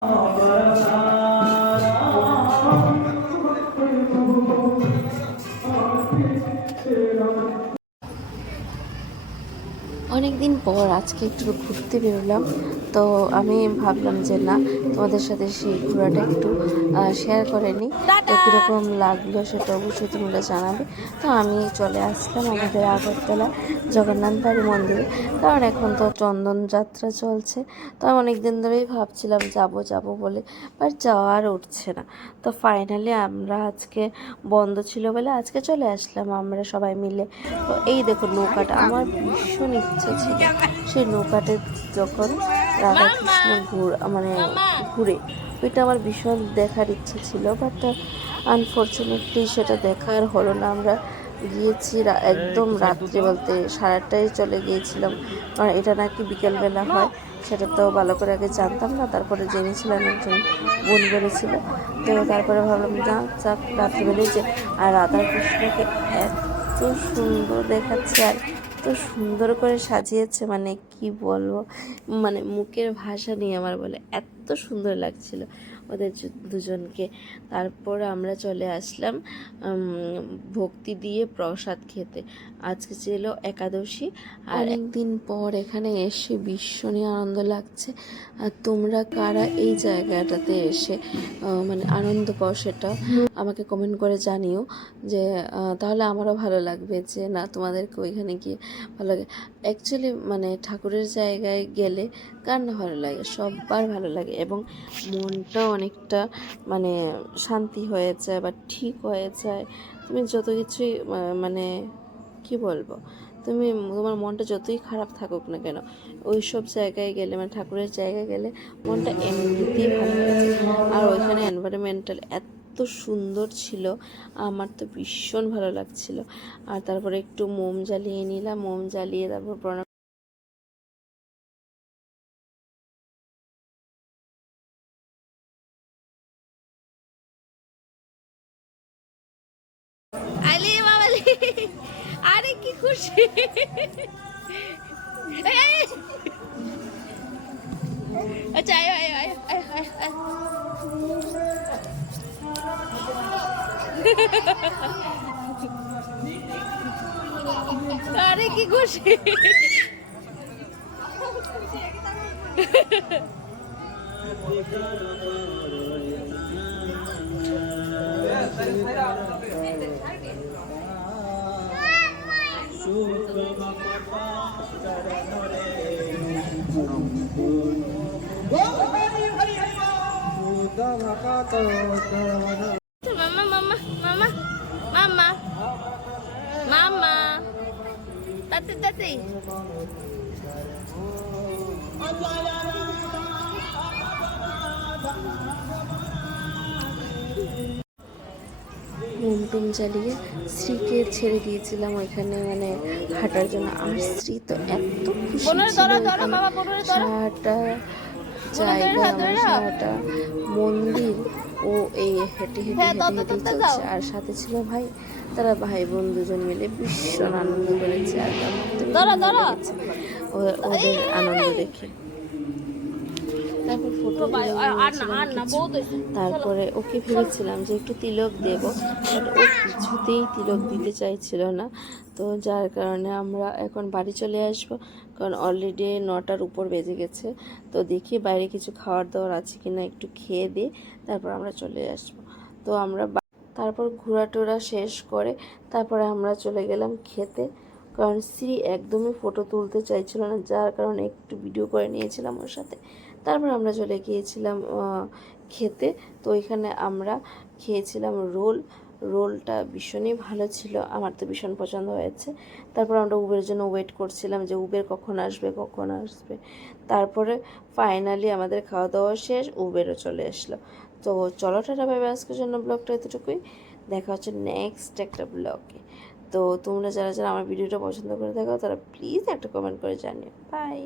Oh, অনেক দিন পর আজকে একটু ঘুরতে বেরোলাম। তো আমি ভাবলাম যে না তোমাদের সাথে সেই ঘোরাটা একটু শেয়ার করে নিই। তো কীরকম লাগল সেটা অবশ্যই তোমরা জানাবে। তো আমি চলে আসলাম আমাদের আগরতলা জগন্নাথ বাড়ি মন্দিরে। কারণ এখন তো চন্দন যাত্রা চলছে। তো আমি অনেক দিন ধরেই ভাবছিলাম যাব যাব বলে বাট যাওয়ার উঠছে না। তো ফাইনালি আমরা আজকে বন্ধ ছিল বলে আজকে চলে আসলাম আমরা সবাই মিলে। তো এই দেখো নৌকাটা আমার ভীষণ ইচ্ছা ছিল। সেই নৌকাতে যখন রাধাকৃষ্ণ ঘুর মানে ঘুরে, ওইটা আমার ভীষণ দেখার ইচ্ছে ছিল বাট আনফর্চুনেটলি সেটা দেখার হলো না। আমরা গিয়েছি একদম রাত্রে বলতে আটটায় চলে গিয়েছিলাম। কারণ এটা নাকি বিকেলবেলা হয়, সেটা তো ভালো করে আগে জানতাম না, তারপরে জেনেছিলাম একজন বোন বলেছিল। তো তারপরে ভাবলাম না চাপ রাত্রিবেলায় যে আর রাধাকৃষ্ণকে এত সুন্দর দেখাচ্ছে আর এত সুন্দর করে সাজিয়েছে মানে কি বলব? মানে মুখের ভাষা নিয়ে আমার বলে, এত সুন্দর লাগছিল। ওদের দুজনকে। তারপর আমরা চলে আসলাম ভক্তি দিয়ে প্রসাদ খেতে। আজকে ছিল একাদশী, আর একদিন পর এখানে এসে ভীষণই আনন্দ লাগছে। আর তোমরা কারা এই জায়গাটাতে এসে মানে আনন্দ পাও সেটা আমাকে কমেন্ট করে জানিও যে তাহলে আমারও ভালো লাগবে যে, না তোমাদেরকে ওইখানে গিয়ে ভালো লাগে। অ্যাকচুয়ালি মানে ঠাকুরের জায়গায় গেলে কার না ভালো লাগে? সবার ভালো লাগে এবং মনটাও অনেকটা মানে শান্তি হয়ে যায় বা ঠিক হয়ে যায় তুমি যত কিছুই মানে কি বলব? তুমি তোমার মনটা যতই খারাপ থাকুক না কেন ওই সব জায়গায় গেলে মানে ঠাকুরের জায়গায় গেলে মনটা এমনিতেই ভালো হয়ে যায় আর ওইখানে এনভায়রনমেন্টাল এত সুন্দর ছিল, আমার তো ভীষণ ভালো লাগছিল। আর তারপরে একটু মোম জ্বালিয়ে নিলাম, মোম জ্বালিয়ে তারপর প্রণাম আলি বাবালি আরে কি খুশি এই! আচ্ছা আয় আয় আয় আয় আয় আয় আরে কি খুশি মামা মামা মামা মামা মামা তাতে তাতে মোম টোম জ্বালিয়ে শ্রীকে ছেড়ে দিয়েছিলাম ওইখানে মানে হাঁটার জন্য। আর শ্রী তো এত খুশি সারাটা জায়গা। সারাটা মন্দির ও এই হেঁটে হেঁটে হ্যাঁ, হেঁটে হেঁটে চলছে। আর সাথে ছিল ভাই তারা ভাই বোন দুজন মিলে ভীষণ আনন্দ করেছে। আর ওদের আনন্দ দেখে। তারপর ফটো না না। তারপরে ওকে ভেবেছিলাম যে একটু তিলক দেব বাট ও কিছুতেই তিলক দিতে চাইছিল না। তো যার কারণে আমরা এখন বাড়ি চলে আসব কারণ অলরেডি নটার উপর বেজে গেছে। তো দেখি বাইরে কিছু খাওয়ার দাওয়ার আছে কিনা একটু খেয়ে দিয়ে তারপর আমরা চলে আসব। তো আমরা তারপর ঘোরাটোরা শেষ করে তারপরে আমরা চলে গেলাম খেতে কারণ শ্রী একদমই ফটো তুলতে চাইছিল না যার কারণে একটু ভিডিও করে নিয়েছিলাম ওর সাথে। তারপর আমরা চলে গিয়েছিলাম খেতে। তো ওইখানে আমরা খেয়েছিলাম রোল। রোলটা ভীষণই ভালো ছিল, আমার তো ভীষণ পছন্দ হয়েছে। তারপর আমরা উবের জন্য ওয়েট করছিলাম যে উবের কখন আসবে কখন আসবে। তারপরে ফাইনালি আমাদের খাওয়া দাওয়া শেষ, উবেরও চলে আসলো। তো চলো টাটা ভাই আজকের জন্য ব্লগটা এতটুকুই। দেখা হচ্ছে নেক্সট একটা ব্লগে তো তোমরা যারা যারা আমার ভিডিওটা পছন্দ করে থাকো, তারা প্লিজ একটা কমেন্ট করে জানিও। বাই